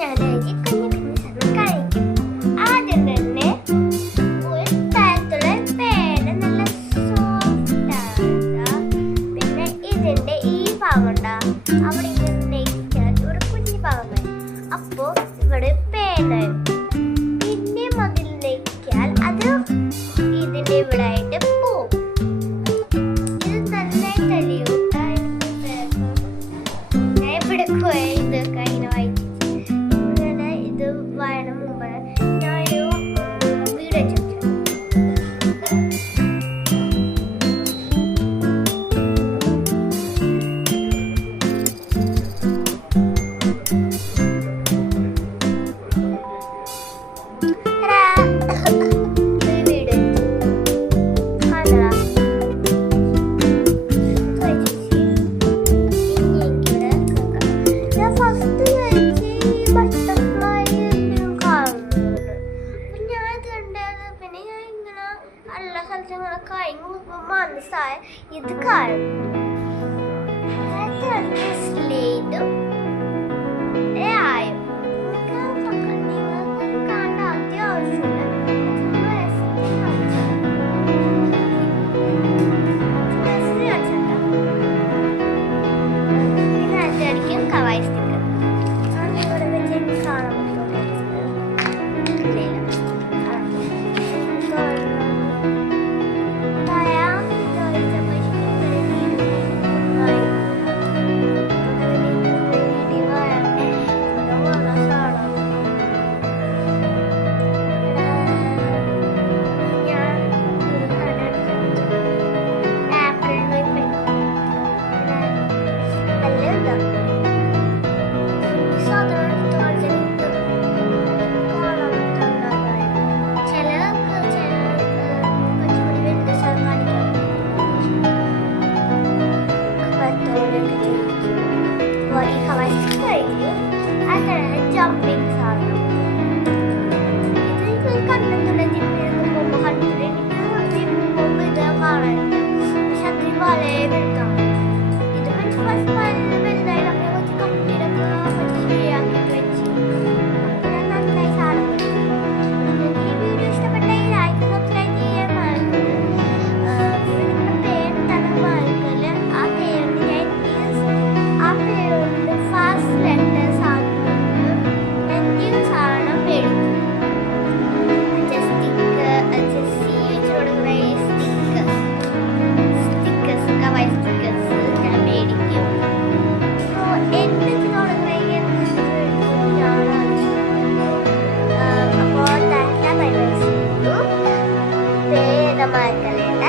ഞാൻ കുഞ്ഞു കുഞ്ഞു സാധനം കഴിക്കും. ആദ്യം തന്നെ ഒരു തരത്തിലുള്ള പേന നല്ല സോഫ്റ്റ് ആണ്. പിന്നെ ഇതിന്റെ ഈ ഭാഗം ഉണ്ടാ അവിടെ ഇങ്ങനെ ഒരു കുഞ്ഞു ഭാഗം വരും. അപ്പോ ഇവിടെ പേന പിന്നെ മതിൽ നെയ്ക്കാൽ അത് ഇതിന്റെ ഇവിടെ ആയിട്ട് പോവും. ഇത് നന്നായിട്ട് അലിയും. ഞാൻ ഇവിടെ ഇതൊക്കെ ഇങ്ങനെ വായിച്ചു ഇങ്ങനെ ഇത് വായന മുമ്പ് ഞാനൊരു വീഡിയോ ചെയ്തു. മനസ്സായ ഇത് കാര്യം സ്ലേറ്റും ആയും കാണേണ്ട അത്യാവശ്യമില്ല. ഇതായിരിക്കും കവായി സ്റ്റിക്കർ. ഇവിടെ വെച്ച് കാണാൻ jumping സാധനം. ഇത് കണ്ടിട്ടുള്ള ജിമ്മിലൊക്കെ പോകുമ്പോൾ കണ്ടിട്ടുണ്ട്. എനിക്ക് ജിമ്മിൽ പോകുമ്പോൾ ഇത് കാണാനുണ്ട്. പക്ഷെ അത്രയും വളരെ വലുതാണ്. ഇത് വെച്ച് വലുതായി നമ്മൾ കുറച്ച് കമ്പിയിലൊക്കെ വെച്ച് ശരിയാക്കിയിട്ട് വെച്ച് പിന്നെ നന്നായി സാധനം വെച്ച്. ഈ വീഡിയോ ഇഷ്ടപ്പെട്ടെങ്കിൽ ലൈക്ക് സബ്സ്ക്രൈബ് ചെയ്യാൻ മറക്കരുത്. നിങ്ങളുടെ പേര് തന്നെ മറക്കല്. ആ പേരിൽ ഞാൻ ആ പേരുണ്ട് ഫാസ്റ്റ് ലെറ്റേഴ്സ് ആണ് സാധനം മേടിക്കും. സ്റ്റിക്കേഴ്സ് കവായി സ്റ്റിക്കേഴ്സ് ഞാൻ മേടിക്കും. അപ്പോൾ ഭേദമാക്കലേണ്ട